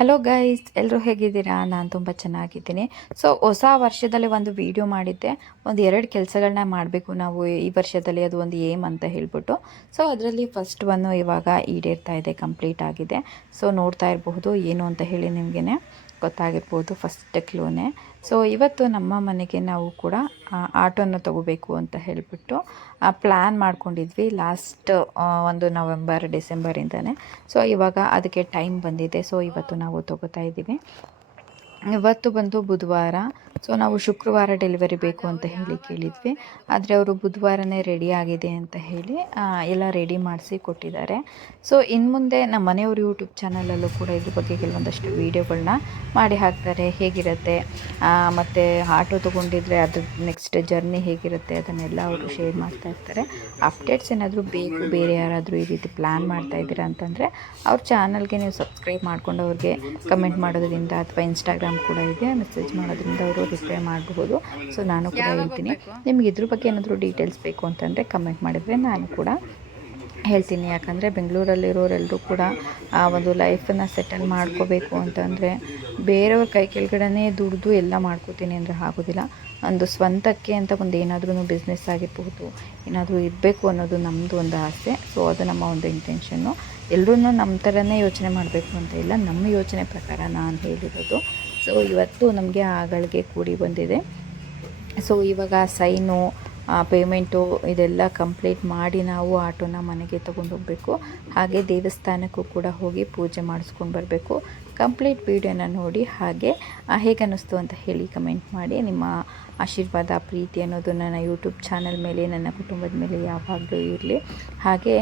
Hello guys, ಎಲ್ಲರೂ ಹೇಗಿದ್ದೀರಾ? ನಾನು ತುಂಬ ಚೆನ್ನಾಗಿದ್ದೀನಿ. ಸೊ ಹೊಸ ವರ್ಷದಲ್ಲಿ ಒಂದು ವಿಡಿಯೋ ಮಾಡಿದ್ದೆ, ಒಂದು 2 ಕೆಲಸಗಳನ್ನ ಮಾಡಬೇಕು ನಾವು ಈ ವರ್ಷದಲ್ಲಿ, ಅದು ಒಂದು ಏಮ್ ಅಂತ ಹೇಳ್ಬಿಟ್ಟು. ಸೊ ಅದರಲ್ಲಿ ಫಸ್ಟ್ ಒನ್ನು ಇವಾಗ ಈಡೇರ್ತಾ ಇದೆ, ಕಂಪ್ಲೀಟ್ ಆಗಿದೆ. ಸೊ ನೋಡ್ತಾ ಇರಬಹುದು ಏನು ಅಂತ ಹೇಳಿ ನಿಮಗೇ ಗೊತ್ತಾಗಿರ್ಬೋದು, ಫಸ್ಟ್ ಕ್ಲೂನೇ. ಸೊ ಇವತ್ತು ನಮ್ಮ ಮನೆಗೆ ನಾವು ಕೂಡ ಆಟೋನ ತಗೋಬೇಕು ಅಂತ ಹೇಳಿಬಿಟ್ಟು ಪ್ಲ್ಯಾನ್ ಮಾಡ್ಕೊಂಡಿದ್ವಿ ಲಾಸ್ಟ್ ಒಂದು ನವೆಂಬರ್ ಡಿಸೆಂಬರಿಂದನೇ. ಸೊ ಇವಾಗ ಅದಕ್ಕೆ ಟೈಮ್ ಬಂದಿದೆ. ಸೊ ಇವತ್ತು ನಾವು ತಗೋತಾ ಇದ್ದೀವಿ. ಇವತ್ತು ಬಂದು ಬುಧವಾರ. ಸೊ ನಾವು ಶುಕ್ರವಾರ ಡೆಲಿವರಿ ಬೇಕು ಅಂತ ಹೇಳಿ ಕೇಳಿದ್ವಿ, ಆದರೆ ಅವರು ಬುಧವಾರನೇ ರೆಡಿ ಆಗಿದೆ ಅಂತ ಹೇಳಿ ಎಲ್ಲ ರೆಡಿ ಮಾಡಿಸಿ ಕೊಟ್ಟಿದ್ದಾರೆ. ಸೊ ಇನ್ನು ಮುಂದೆ ನಮ್ಮ ಮನೆಯವರು ಯೂಟ್ಯೂಬ್ ಚಾನಲಲ್ಲೂ ಕೂಡ ಇದ್ರ ಬಗ್ಗೆ ಕೆಲವೊಂದಷ್ಟು ವೀಡಿಯೋಗಳನ್ನ ಮಾಡಿ ಹಾಕ್ತಾರೆ, ಹೇಗಿರುತ್ತೆ ಮತ್ತು ಆಟೋ ತೊಗೊಂಡಿದ್ರೆ ಅದು ನೆಕ್ಸ್ಟ್ ಜರ್ನಿ ಹೇಗಿರುತ್ತೆ ಅದನ್ನೆಲ್ಲ ಅವರು ಶೇರ್ ಮಾಡ್ತಾ ಇರ್ತಾರೆ. ಅಪ್ಡೇಟ್ಸ್ ಏನಾದರೂ ಬೇಕು, ಬೇರೆ ಯಾರಾದರೂ ಈ ರೀತಿ ಪ್ಲ್ಯಾನ್ ಮಾಡ್ತಾ ಇದ್ದೀರಾ ಅಂತಂದರೆ ಅವ್ರ ಚಾನಲ್ಗೆ ನೀವು ಸಬ್ಸ್ಕ್ರೈಬ್ ಮಾಡ್ಕೊಂಡು ಅವ್ರಿಗೆ ಕಮೆಂಟ್ ಮಾಡೋದ್ರಿಂದ ಅಥವಾ ಇನ್ಸ್ಟಾಗ್ರಾಮ್ ಕೂಡ ಇದೆ, ಮೆಸೇಜ್ ಮಾಡೋದ್ರಿಂದ ಅವರು ರಿಪ್ಲೈ ಮಾಡಬಹುದು. ಸೊ ನಾನು ಕೂಡ ಹೇಳ್ತೀನಿ, ನಿಮ್ಗೆ ಇದ್ರ ಬಗ್ಗೆ ಏನಾದರೂ ಡೀಟೇಲ್ಸ್ ಬೇಕು ಅಂತಂದರೆ ಕಮೆಂಟ್ ಮಾಡಿದರೆ ನಾನು ಕೂಡ ಹೇಳ್ತೀನಿ. ಯಾಕಂದರೆ ಬೆಂಗಳೂರಲ್ಲಿರೋರೆಲ್ಲರೂ ಕೂಡ ಆ ಒಂದು ಲೈಫನ್ನು ಸೆಟಲ್ ಮಾಡ್ಕೋಬೇಕು ಅಂತಂದರೆ ಬೇರೆಯವ್ರ ಕೈ ಕೆಳಗಡೆ ದುಡ್ದು ಎಲ್ಲ ಮಾಡ್ಕೋತೀನಿ ಅಂದರೆ ಆಗೋದಿಲ್ಲ. ಒಂದು ಸ್ವಂತಕ್ಕೆ ಅಂತ ಒಂದು ಏನಾದ್ರೂ ಬಿಸ್ನೆಸ್ ಆಗಿರ್ಬೋದು, ಏನಾದರೂ ಇರಬೇಕು ಅನ್ನೋದು ನಮ್ಮದು ಒಂದು ಆಸೆ. ಸೊ ಅದು ನಮ್ಮ ಒಂದು ಇಂಟೆನ್ಷನ್ನು. ಎಲ್ಲರೂ ನಮ್ಮ ಥರನೇ ಯೋಚನೆ ಮಾಡಬೇಕು ಅಂತ ಇಲ್ಲ, ನಮ್ಮ ಯೋಚನೆ ಪ್ರಕಾರ ನಾನು ಹೇಳಿರೋದು. ಸೊ ಇವತ್ತು ನಮಗೆ ಆಗಳಿಗೆ ಕೂಡಿ ಬಂದಿದೆ. ಸೊ ಇವಾಗ ಸೈನು, ಪೇಮೆಂಟು ಇದೆಲ್ಲ ಕಂಪ್ಲೀಟ್ ಮಾಡಿ ನಾವು ಆಟೋನ ಮನೆಗೆ ತೊಗೊಂಡು ಹೋಗಬೇಕು. ಹಾಗೆ ದೇವಸ್ಥಾನಕ್ಕೂ ಕೂಡ ಹೋಗಿ ಪೂಜೆ ಮಾಡಿಸ್ಕೊಂಡು ಬರಬೇಕು. ಕಂಪ್ಲೀಟ್ ವೀಡಿಯೋನ ನೋಡಿ ಹಾಗೆ ಹೇಗೆ ಅನ್ನಿಸ್ತು ಅಂತ ಹೇಳಿ ಕಮೆಂಟ್ ಮಾಡಿ. ನಿಮ್ಮ ಆಶೀರ್ವಾದ, ಪ್ರೀತಿ ಅನ್ನೋದು ನನ್ನ ಯೂಟ್ಯೂಬ್ ಚಾನಲ್ ಮೇಲೆ, ನನ್ನ ಕುಟುಂಬದ ಮೇಲೆ ಯಾವಾಗಲೂ ಇರಲಿ. ಹಾಗೆ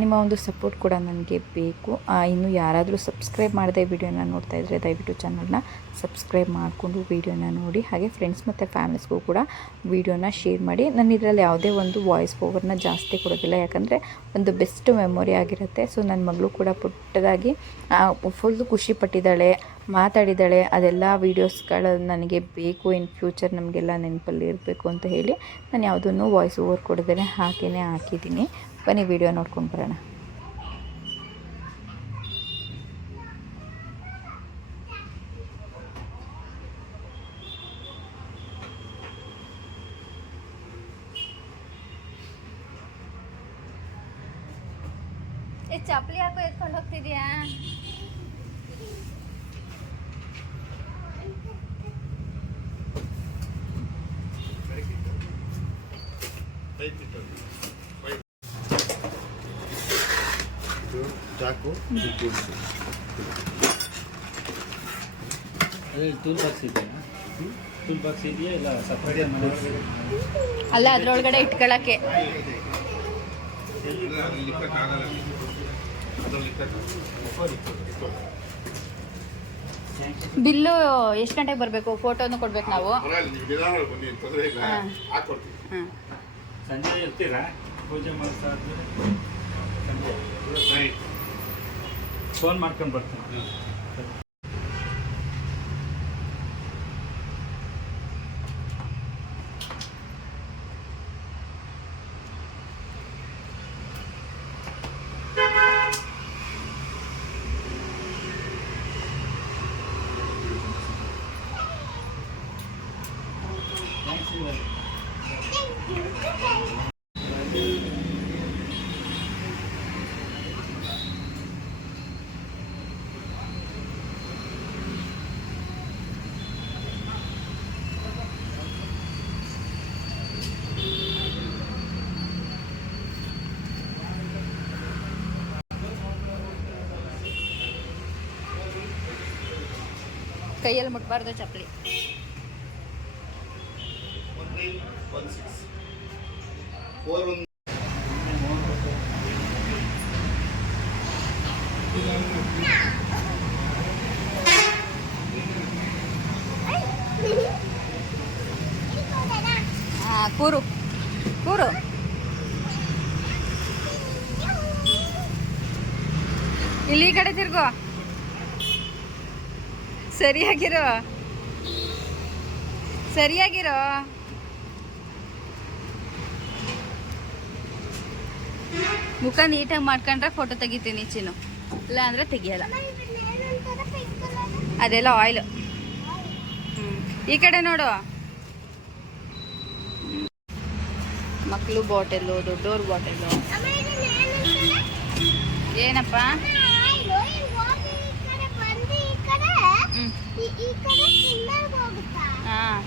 ನಿಮ್ಮ ಒಂದು ಸಪೋರ್ಟ್ ಕೂಡ ನನಗೆ ಬೇಕು. ಇನ್ನು ಯಾರಾದರೂ ಸಬ್ಸ್ಕ್ರೈಬ್ ಮಾಡದೆ ವೀಡಿಯೋನ ನೋಡ್ತಾ ಇದ್ದರೆ ದಯವಿಟ್ಟು ಚಾನಲ್ನ ಸಬ್ಸ್ಕ್ರೈಬ್ ಮಾಡಿಕೊಂಡು ವೀಡಿಯೋನ ನೋಡಿ. ಹಾಗೆ ಫ್ರೆಂಡ್ಸ್ ಮತ್ತು ಫ್ಯಾಮಿಲೀಸ್ಗೂ ಕೂಡ ವೀಡಿಯೋನ ಶೇರ್ ಮಾಡಿ. ನಾನು ಇದರಲ್ಲಿ ಯಾವುದೇ ಒಂದು ವಾಯ್ಸ್ ಓವರ್ನ ಜಾಸ್ತಿ ಕೊಡೋದಿಲ್ಲ, ಯಾಕಂದರೆ ಒಂದು ಬೆಸ್ಟ್ ಮೆಮೊರಿ ಆಗಿರುತ್ತೆ. ಸೊ ನನ್ನ ಮಗಳು ಕೂಡ ಪುಟ್ಟದಾಗಿ ಫುಲ್ ಖುಷಿಪಟ್ಟಿದ್ದಾಳೆ, ಮಾತಾಡಿದ್ದಾಳೆ. ಅದೆಲ್ಲ ವೀಡಿಯೋಸ್ಗಳು ನನಗೆ ಬೇಕು, ಇನ್ ಫ್ಯೂಚರ್ ನಮಗೆಲ್ಲ ನೆನಪಲ್ಲಿ ಇರಬೇಕು ಅಂತ ಹೇಳಿ ನಾನು ಯಾವುದನ್ನು ವಾಯ್ಸ್ ಓವರ್ ಕೊಡೋದೇ ಹಾಗೇ ಹಾಕಿದ್ದೀನಿ. ಬನ್ನಿ ವಿಡಿಯೋ ನೋಡ್ಕೊಂಡು ಬರೋಣ. ಚಪ್ಪಲಿ ಯಾಕೋ ಎತ್ಕೊಂಡು ಹೋಗ್ತಿದ್ಯಾ? ಚಾಕು, ಟೂಲ್ ಬಾಕ್ಸ್ ಇದೆಯಾ? ಟೂಲ್ ಬಾಕ್ಸ್ ಇದೆಯಾ ಇಲ್ಲ ಸಪ್ರೇಟ್? ಅಲ್ಲ, ಅದ್ರೊಳಗಡೆ ಇಟ್ಕೊಳ್ಳೋಕ್ಕೆ. ಬಿಲ್ಲು ಎಷ್ಟು ಗಂಟೆಗೆ ಬರಬೇಕು? ಫೋಟೋನು ಕೊಡ್ಬೇಕು ನಾವು. ಸಂಜೆ ಇರ್ತೀರಾ? ಪೂಜೆ ಮಾಡ್ತಾ ಫೋನ್ ಮಾಡ್ಕೊಂಡು ಬರ್ತೀನಿ. ಕೈಯಲ್ಲಿ ಮುಟ್ಬಾರ್ದು ಚಪ್ಪಲಿ. ಕೂರು ಕೂರು. ಇಲ್ಲಿ ಈ ಕಡೆ ತಿರ್ಗೋ. ಸರಿಯಾಗಿರೋ, ಸರಿಯಾಗಿರೋ. ಮುಖ ನೀಟಾಗಿ ಮಾಡ್ಕೊಂಡ್ರೆ ಫೋಟೋ ತೆಗಿತೀನಿ ಚಿನ್ನು, ಇಲ್ಲ ಅಂದರೆ ತೆಗಿಯಲ್ಲ. ಅದೆಲ್ಲ ಆಯಿಲ್. ಈ ಕಡೆ ನೋಡು, ಮಕ್ಕಳು ಬಾಟೆಲ್ಲು, ದೊಡ್ಡೋರ್ ಬಾಟೆಲ್ಲು. ಏನಪ್ಪ? ಹಾಂ,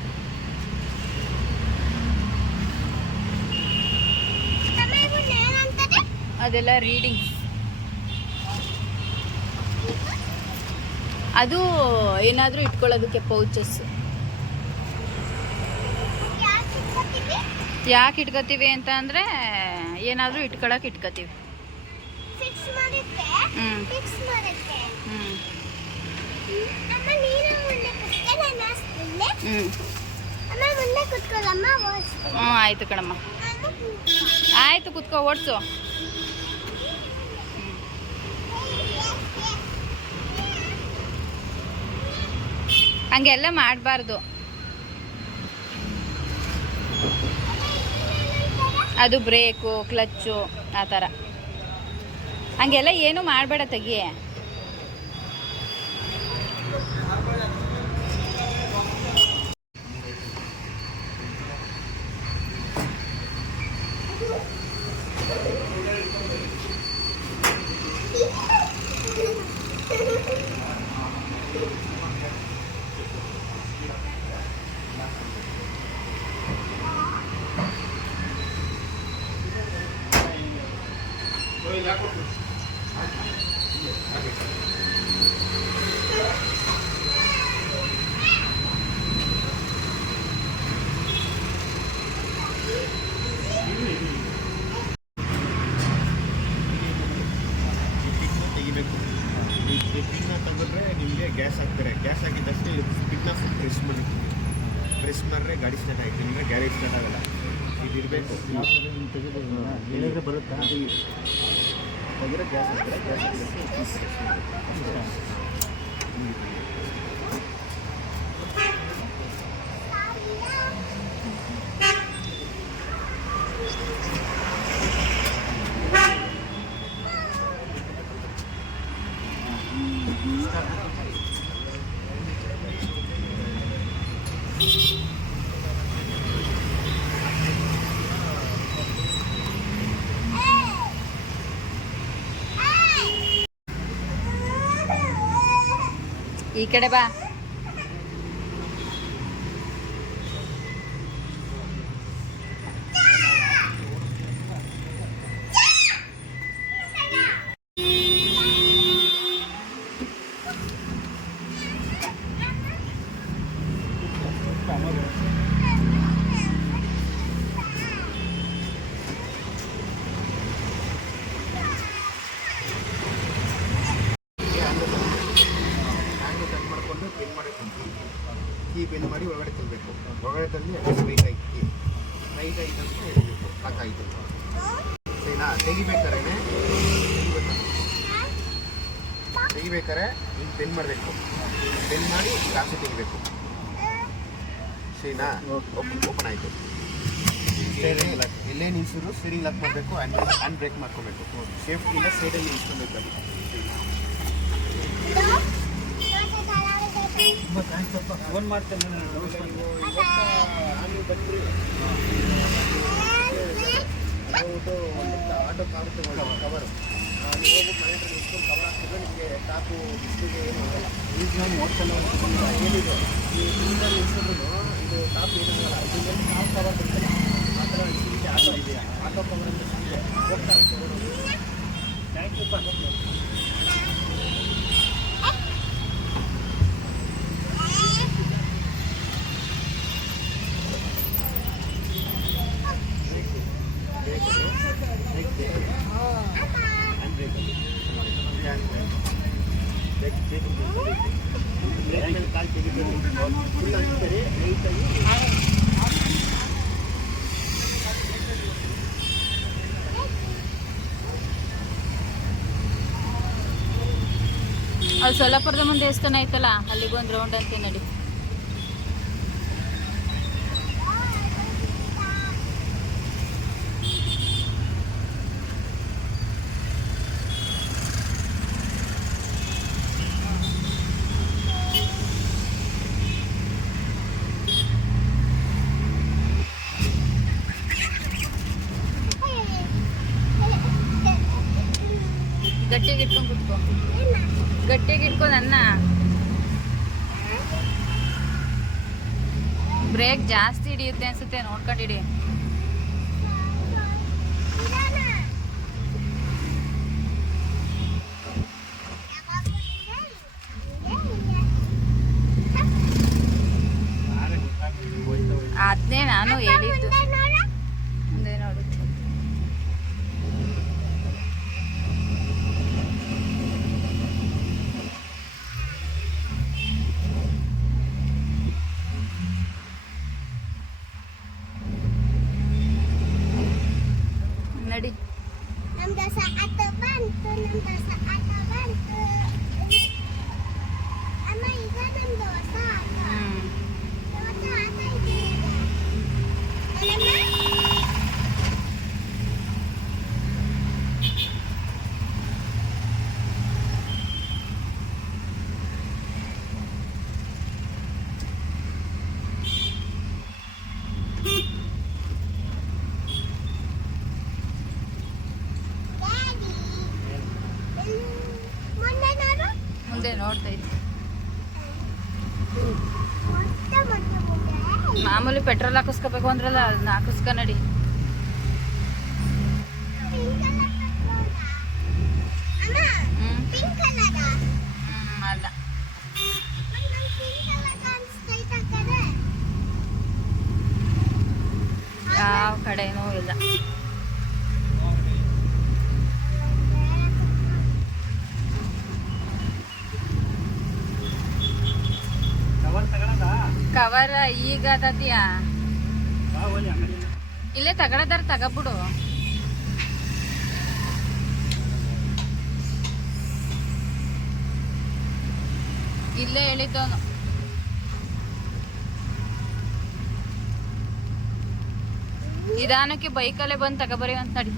ಅದೆಲ್ಲ ರೀಡಿಂಗ್ಸ್. ಅದು ಏನಾದರೂ ಇಟ್ಕೊಳ್ಳೋದಕ್ಕೆ ಪೌಚಸ್. ಯಾಕೆ ಇಟ್ಕೋತೀವಿ ಅಂತ ಅಂದರೆ ಏನಾದರೂ ಇಟ್ಕೊಳಕ್ಕೆ ಇಟ್ಕೋತೀವಿ. ಆಯಿತು ಕಣಮ್ಮ, ಆಯಿತು, ಕುತ್ಕೋ, ಓಡಿಸು. ಹಂಗೆಲ್ಲ ಮಾಡಬಾರ್ದು. ಅದು ಬ್ರೇಕು, ಕ್ಲಚ್ಚು, ಆ ಥರ ಹಂಗೆಲ್ಲ ಏನು ಮಾಡಬೇಡ, ತೆಗಿ. ತೆಗೆದ್ರೆ ನಿಮಗೆ ಗ್ಯಾಸ್ ಹಾಕ್ತಾರೆ. ಗ್ಯಾಸ್ ಹಾಕಿದಷ್ಟು ಸ್ಪಿಡ್ನ ಪ್ರೆಸ್ ಮಾಡಿದ್ರೆ ಗಾಡಿ ಸ್ಟಾರ್ಟ್ ಆಯ್ತು. ನಿಮಗೆ ಗ್ಯಾರೇಜ್ ಸ್ಟಾರ್ಟ್ ಆಗಲ್ಲ. ಇದು ಇರಬೇಕು. ಏನಾದರೂ ಬರುತ್ತಾ ತೆಗೆದ್ರೆ ಗ್ಯಾಸ್ ಹಾಕ್ತಾರೆ. ಗ್ಯಾಸ್ ಈ ಕಡೆ ಬಾ. ಕೀ ಬೆಂಡ್ ಮಾಡಿ ಒಳಗಡೆ ತರಬೇಕು. ಒಳಗಡೆ ತಂದು ಸ್ಟ್ರೈಟ್ ಆಗಿ ಸ್ಟ್ರೈಟ್ ಆಗಿ ಅಂತ ಹೇಳಬೇಕು. ಸಾಕಾಯಿತು. ಸರಿನಾ? ತೆಗಿಬೇಕಾರೆ ಹಿಂಗೆ ಬೆಂಡ್ ಮಾಡಬೇಕು. ಬೆಂಡ್ ಮಾಡಿ ಜಾಸ್ತಿ ತೆಗಿಬೇಕು. ಸರಿನಾ? ಓಪನ್ ಆಯಿತು. ಎಲ್ಲೇ ನಿಲ್ಸಿದ್ರು ಸ್ಟೀರಿಂಗ್ ಲಾಕ್ ಮಾಡಬೇಕು. ಹ್ಯಾಂಡ್ ಬ್ರೇಕ್ ಮಾಡ್ಕೊಬೇಕು. ಸೇಫ್ಟಿಯಿಂದ ಸೈಡಲ್ಲಿ ನಿಲ್ಸ್ಕೊಬೇಕು. ಫೋನ್ ಮಾಡ್ತೇನೆ ಆಟೋ ಕಾರ್ ಕವರು ನೀವು ಹೋಗ್ಬಿಟ್ಟು ಮನೆ ಹತ್ರ ನಿಲ್ಸ್ಕೊಂಡು ಕವರ್ ಹಾಕಿದ್ರೆ ನಿಮಗೆ ಟಾಪು ಬಿಸ್ಲಿಗೆ ಏನು ಆಗಲ್ಲ. ಈಗ ನಾನು ಮೋಟ್ಸಲ್ಲ ಏನಿದೆ ಈ ಹಿಂದೆ ನಿಲ್ಸಿದ್ರು ಇದು ಟಾಪ್ ಏನಾಗಲ್ಲ. ಇದರಲ್ಲಿ ಟಾಪ್ ಕವರ್ ಬರ್ತಲ್ಲ ಆ ಥರ ನಿಲ್ಸಿದ್ದಕ್ಕೆ ಆಟೋ ಇದೆಯಾ? ಆಟೋ ಕವರ್ ಅಂತ ಸಂಜೆ ಹೋಗ್ತಾರೆ. Thank you. ಅಲ್ಲಿ ಸೊಲ್ಲಾಪುರದ ಮುಂದೆ ದೇವಸ್ಥಾನ ಐತಲ್ಲ, ಅಲ್ಲಿಗೆ ಒಂದು ರೌಂಡ್ ಅಂತ ನಡಿ. ಗಟ್ಟಿಯಾಗಿ ಇಟ್ಕೋ ನನ್ನ. ಬ್ರೇಕ್ ಜಾಸ್ತಿ ಹಿಡಿಯುತ್ತೆ ಅನ್ಸುತ್ತೆ, ನೋಡ್ಕೊಂಡು ಹಿಡಿ. ಅದನ್ನೇ ನಾನು ಹೇಳಿದ್ದು. ಮುಂದೆ ನೋಡು. ನಡಿ. ಮುಂದೆ ನೋಡ್ತೈತಿ. ಮಾಮೂಲಿ ಪೆಟ್ರೋಲ್ ಹಾಕಿಸ್ಕೋಬೇಕು ಅಂದ್ರಲ್ಲ, ಅದನ್ನ ಹಾಕಿಸ್ಕ ನಡಿ. ಅಲ್ಲ, ಯಾವ ಕಡೆನೂ ಇಲ್ಲ. ಕವರ್ ಈಗ ತತಿಯಾ? ಇಲ್ಲೇ ತಗೊಳದಾರ ತಗಬಿಡು. ಇಲ್ಲೇ ಹೇಳಿದ್ದವನು. ನಿಧಾನಕ್ಕೆ ಬೈಕಲ್ಲೇ ಬಂದು ತಗೋಬರಿ ಅಂತ ನಡಿ.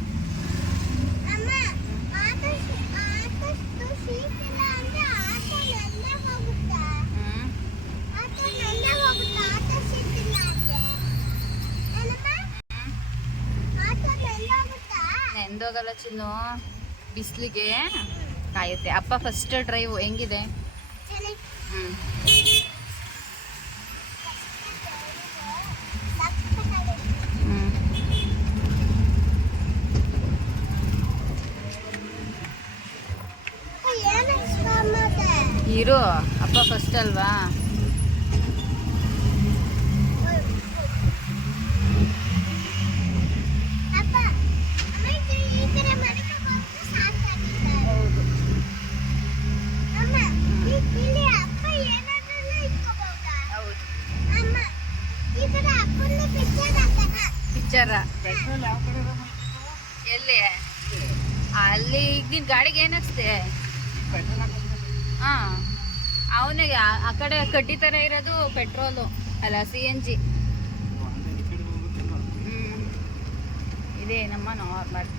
ನೆಂದೋಗಲ್ಲ ಚಿನ್ನು, ಬಿಸಿಲಿಗೆ ಕಾಯುತ್ತೆ. ಅಪ್ಪ ಫಸ್ಟ್ ಡ್ರೈವ್ ಹೆಂಗಿದೆ? ಇರು, ಅಪ್ಪ ಫಸ್ಟ್ ಅಲ್ವಾ? ಪಿಕ್ಚರ ಎಲ್ಲಿ? ಅಲ್ಲಿ ಈಗ ನಿನ್ ಗಾಡಿಗೆ ಏನ್ ಹಚ್ತೆ? ಹಾ, ಅವನಿಗೆ ಆ ಕಡೆ ಕಡ್ಡಿ ತರ ಇರೋದು ಪೆಟ್ರೋಲು ಅಲ್ಲ, CNG. ಇದೇ ನಮ್ಮ ನಾರ್ಮಲ್.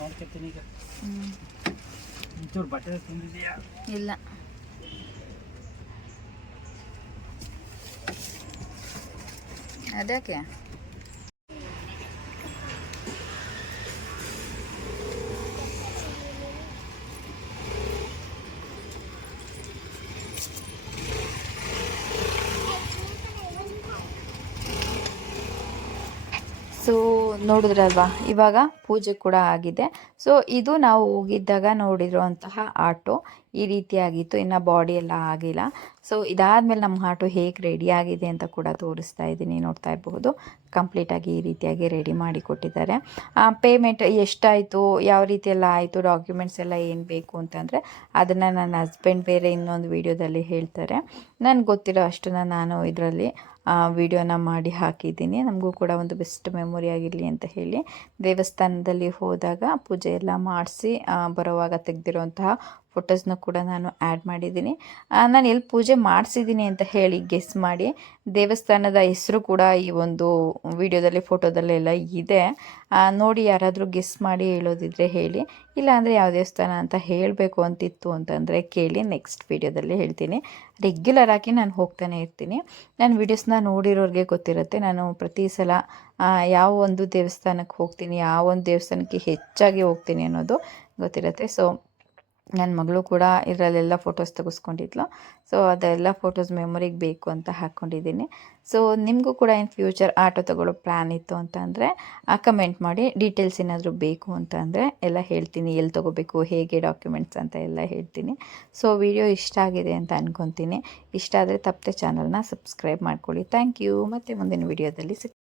ನೋಡ್ಕೊತೀನಿ ಈಗ. ಒಂಚೂರು ಬಟ್ಟೆ ತಿಂದಿದೆಯಾ? ಇಲ್ಲ. ಅದಕ್ಕೆ ಸೊ ನೋಡಿದ್ರಲ್ವಾ, ಇವಾಗ ಪೂಜೆ ಕೂಡ ಆಗಿದೆ. ಸೊ ಇದು ನಾವು ಹೋಗಿದ್ದಾಗ ನೋಡಿರುವಂತಹ ಆಟೋ ಈ ರೀತಿಯಾಗಿತ್ತು, ಇನ್ನು ಬಾಡಿ ಎಲ್ಲ ಆಗಿಲ್ಲ. ಸೊ ಇದಾದಮೇಲೆ ನಮ್ಮ ಆಟೋ ಹೇಗೆ ರೆಡಿ ಆಗಿದೆ ಅಂತ ಕೂಡ ತೋರಿಸ್ತಾ ಇದ್ದೀನಿ, ನೋಡ್ತಾ ಇರಬಹುದು. ಕಂಪ್ಲೀಟಾಗಿ ಈ ರೀತಿಯಾಗಿ ರೆಡಿ ಮಾಡಿ ಕೊಟ್ಟಿದ್ದಾರೆ. ಪೇಮೆಂಟ್ ಎಷ್ಟಾಯಿತು, ಯಾವ ರೀತಿ ಎಲ್ಲ ಆಯಿತು, ಡಾಕ್ಯುಮೆಂಟ್ಸ್ ಎಲ್ಲ ಏನು ಬೇಕು ಅಂತಂದರೆ ಅದನ್ನು ನನ್ನ ಹಸ್ಬೆಂಡ್ ಬೇರೆ ಇನ್ನೊಂದು ವೀಡಿಯೋದಲ್ಲಿ ಹೇಳ್ತಾರೆ. ನನಗೆ ಗೊತ್ತಿರೋ ಅಷ್ಟನ್ನು ನಾನು ಇದರಲ್ಲಿ ವಿಡಿಯೋನ ಮಾಡಿ ಹಾಕಿದ್ದೀನಿ. ನಮಗೂ ಕೂಡ ಒಂದು ಬೆಸ್ಟ್ ಮೆಮೊರಿ ಆಗಿರಲಿ ಅಂತ ಹೇಳಿ ದೇವಸ್ಥಾನದಲ್ಲಿ ಹೋದಾಗ ಪೂಜೆ ಎಲ್ಲ ಮಾಡಿಸಿ ಬರೋವಾಗ ತೆಗೆದಿರುವಂತಹ ಫೋಟೋಸ್ನ ಕೂಡ ನಾನು ಆ್ಯಡ್ ಮಾಡಿದ್ದೀನಿ. ನಾನು ಎಲ್ಲಿ ಪೂಜೆ ಮಾಡಿಸಿದ್ದೀನಿ ಅಂತ ಹೇಳಿ ಗೆಸ್ ಮಾಡಿ. ದೇವಸ್ಥಾನದ ಹೆಸರು ಕೂಡ ಈ ಒಂದು ವಿಡಿಯೋದಲ್ಲಿ ಫೋಟೋದಲ್ಲೆಲ್ಲ ಇದೆ. ನೋಡಿ ಯಾರಾದರೂ ಗೆಸ್ ಮಾಡಿ ಹೇಳೋದಿದ್ರೆ ಹೇಳಿ, ಇಲ್ಲಾಂದರೆ ಯಾವ ದೇವಸ್ಥಾನ ಅಂತ ಹೇಳಬೇಕು ಅಂತಿತ್ತು ಅಂತಂದರೆ ಕೇಳಿ, ನೆಕ್ಸ್ಟ್ ವೀಡಿಯೋದಲ್ಲಿ ಹೇಳ್ತೀನಿ. ರೆಗ್ಯುಲರ್ ಆಗಿ ನಾನು ಹೋಗ್ತಾನೆ ಇರ್ತೀನಿ. ನಾನು ವೀಡಿಯೋಸ್ನ ನೋಡಿರೋರಿಗೆ ಗೊತ್ತಿರುತ್ತೆ, ನಾನು ಪ್ರತಿ ಸಲ ಯಾವ ಒಂದು ದೇವಸ್ಥಾನಕ್ಕೆ ಹೋಗ್ತೀನಿ, ಯಾವ ಒಂದು ದೇವಸ್ಥಾನಕ್ಕೆ ಹೆಚ್ಚಾಗಿ ಹೋಗ್ತೀನಿ ಅನ್ನೋದು ಗೊತ್ತಿರುತ್ತೆ. ಸೊ ನನ್ನ ಮಗಳು ಕೂಡ ಇದರಲ್ಲೆಲ್ಲ ಫೋಟೋಸ್ ತೆಗೆಸ್ಕೊಂಡಿದ್ಲು. ಸೊ ಅದೆಲ್ಲ ಫೋಟೋಸ್ ಮೆಮೊರಿಗೆ ಬೇಕು ಅಂತ ಹಾಕ್ಕೊಂಡಿದ್ದೀನಿ. ಸೊ ನಿಮಗೂ ಕೂಡ ಇನ್ ಫ್ಯೂಚರ್ ಆಟೋ ತಗೊಳ್ಳೋ ಪ್ಲ್ಯಾನ್ ಇತ್ತು ಅಂತಂದರೆ ಕಮೆಂಟ್ ಮಾಡಿ. ಡೀಟೇಲ್ಸ್ ಏನಾದರೂ ಬೇಕು ಅಂತ ಅಂದರೆ ಎಲ್ಲ ಹೇಳ್ತೀನಿ, ಎಲ್ಲಿ ತೊಗೋಬೇಕು, ಹೇಗೆ ಡಾಕ್ಯುಮೆಂಟ್ಸ್ ಅಂತ ಎಲ್ಲ ಹೇಳ್ತೀನಿ. ಸೊ ವಿಡಿಯೋ ಇಷ್ಟ ಆಗಿದೆ ಅಂತ ಅಂದ್ಕೊತೀನಿ. ಇಷ್ಟ ಆದರೆ ತಪ್ಪದೆ ಚಾನಲ್ನ ಸಬ್ಸ್ಕ್ರೈಬ್ ಮಾಡ್ಕೊಳ್ಳಿ. Thank you. ಮತ್ತು ಮುಂದಿನ ವಿಡಿಯೋದಲ್ಲಿ